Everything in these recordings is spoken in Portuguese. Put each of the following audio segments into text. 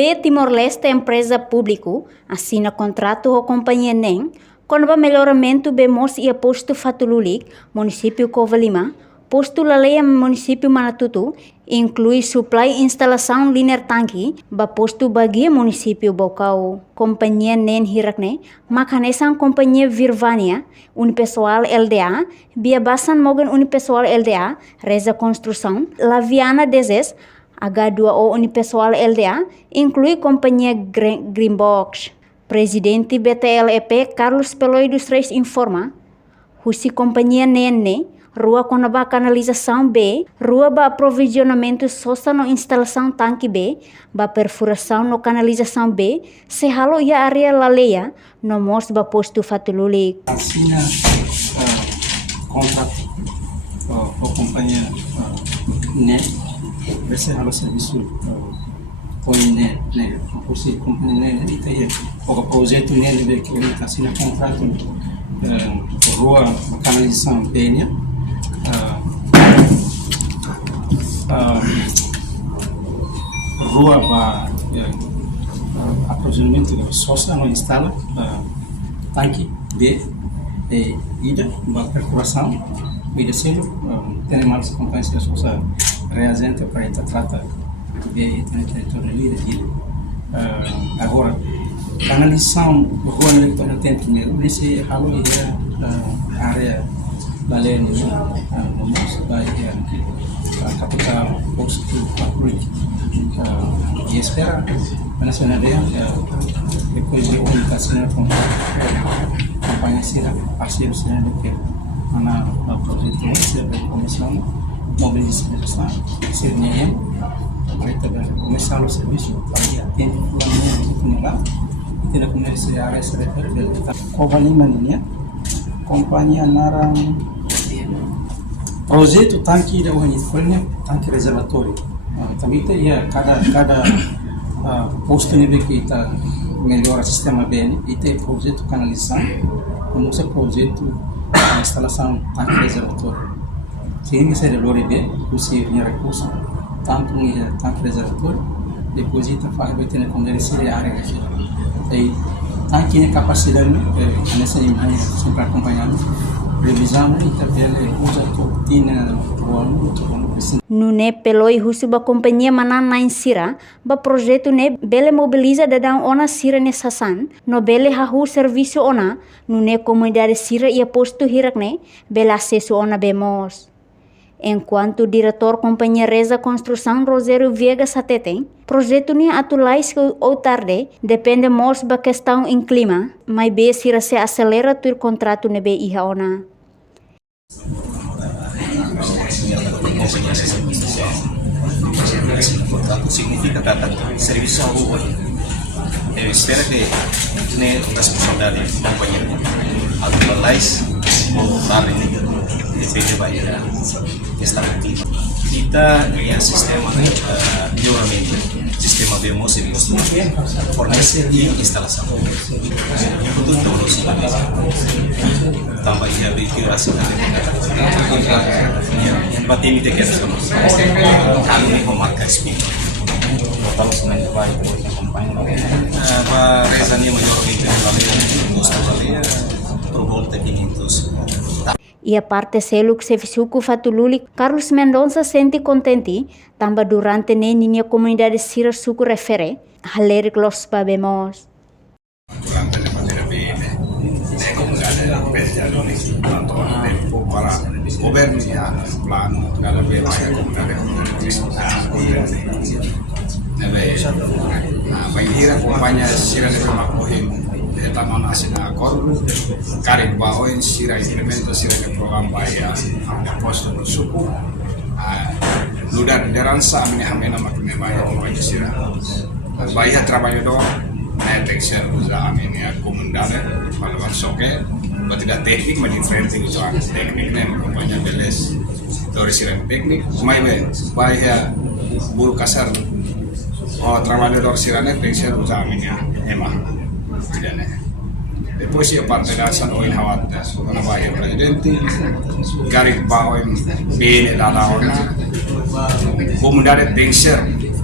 B Timor-Leste empresa público assina contrato com a companhia NEM com o melhoramento bemos e posto Fatululik, município Covalima, posto Laleia, município Manatutu, inclui supply instalação linear tanque, ba posto Bagia, município Bocau, companhia NEM Hirakne, makanesan companhia Virvania, unipessoal LDA, biabasan mogan unipessoal LDA, reza construção, Laviana Deses, H2O unipessoal LDA, inclui companhia Greenbox. Presidente BTLEP Carlos Peloy dos Reis informa, husi companhia NEN, rua com a canalização B, rua ba aprovisionamento sosta no instalação tanque B, ba perfuração no canalização B, se halo ia área laleia, no mos ba posto Fatululik. Assina contrato com a companhia NEN, esse halo serviço com NEN, por si companhia NEN, e o projeto NEN que ele assina contrato rua canalização B, rua para aprovisionamento de sosa não instala tanque B ida para perfuração ida selo tem mais companhia sosa reagente para esta trata B na território livre agora canalização rua eleitoral tem primeiro nesse halo área Balen vamos baik capital positif publik e espera nacionalidade depois de comunicação com campanha será parceiro será do que mana projeto será comissão mobilização seria para começar o serviço para atender o plano e ter a comercial área secretária Covalima ini companhia narang projeto tanque da Unicórnio, tanque reservatório. Também tem cada posto nível que está melhora o sistema bem e tem projeto canalização, como esse projeto instalação tanque reservatório. Sehingga saya lori bem, usia punya recurso, tanto ni tanque reservatório, depois kita faz bem na comercial área que aí tanque ini capacidade nessa imagem sempre acompanhando. Nune Peloy husuba companhia manan nain sira, ba projeto ne bele mobiliza dadang ona sira ne sasan, no bele hahu serviço ona, nune comunidade sira ia posto hirakne, bele acesso ona bemos. Enquanto o diretor companhia Reza Construção Rosério Viega Satete, projeto ni atulais ou tarde, depende mos ba questão em clima, mas be sira se acelera tur contrato ne be iha ona. Esse contrato significa dar serviço ao povo. Eu espero que tenha responsabilidade da companhia atuais ou tarde depende vai estar aqui. Kita punya sistema melhoramento, sistema BMO serviço fornece e instalação. Itu terus tambah ia berkirasi yang batin itu kita semua. Kami ini pemarkas spin. Kalau sebenarnya baik kompanyi. Pak Reza ni melhoramento lalu provolta 500. Ia parte seluk sevisuku Fatululik, Carlos Mendonça sente contente, tamba durante ne ninia comunidade sira suku refere, halerik los babemos. Durante le materie prime, le comunidade pensiano ne plantono del para governo ya plano cada vez más comunidade banhira companhia sira ne makohin eta non asina akor karik baoin sira implementa sira ne program bahaya posto no suku ludan deransa amne hamena makne bahaya companhia sira bahaya trabalhador na texer usa amne comunidade malawan soke tidak teknik mas diferente itu tekniknya companhia beles dari sira teknik mai be bahaya buru kasar trabalhador sira ne texer usa amne emah Depois ia parte dasan oin hawat na bahaya presidente garik baoin bene la laona comunidade texer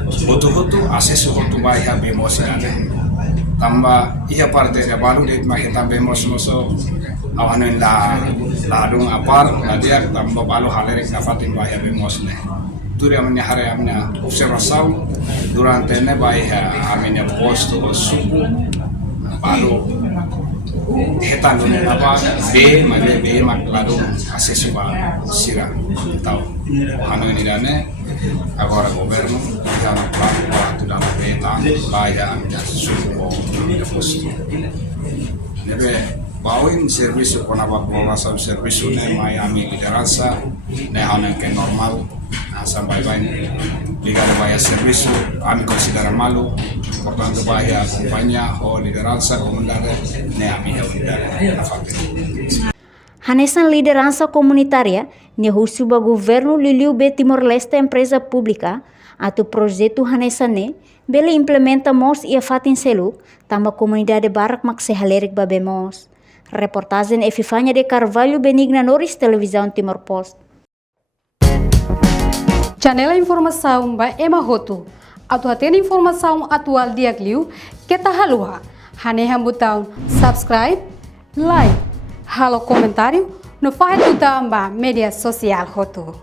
Hutu asesu hutu baia bemos ane. Tamba ia parte de baru de mahita bemos moso awanen la dung apar la dia tamba balu halerik nafatin baia bemos ne. Turi amnya hari amnya observação durante ne baia amnya posto suku balu hetan ne apa be makladu asesu ba sira tau hano ini dane agora governo dá para tudo na peta baia amnya suku posto nebe bawin serviço com a população serviço ne Miami liderança ne hano que normal sampai baik ligado baia serviço ami considera malo portanto baia companhia ou liderança comunitária ne ami na família. Hanesan liderança comunitária, ne husuba governo Liliu B Timor-Leste empresa pública, atau projeto Hanesane, bele implementa mos ia fatin seluk, tamba comunidade barak mak sehalerik babemos. Reportagem Efifanya de Carvalho Benigna Norris, Televisão Timor Post. Janela informação ba Emma Hoto. Atu tem informação atual dia Gliu, que tá halua. Haneha botão subscribe, like, halo comentário, no faz botão ba media social Hoto.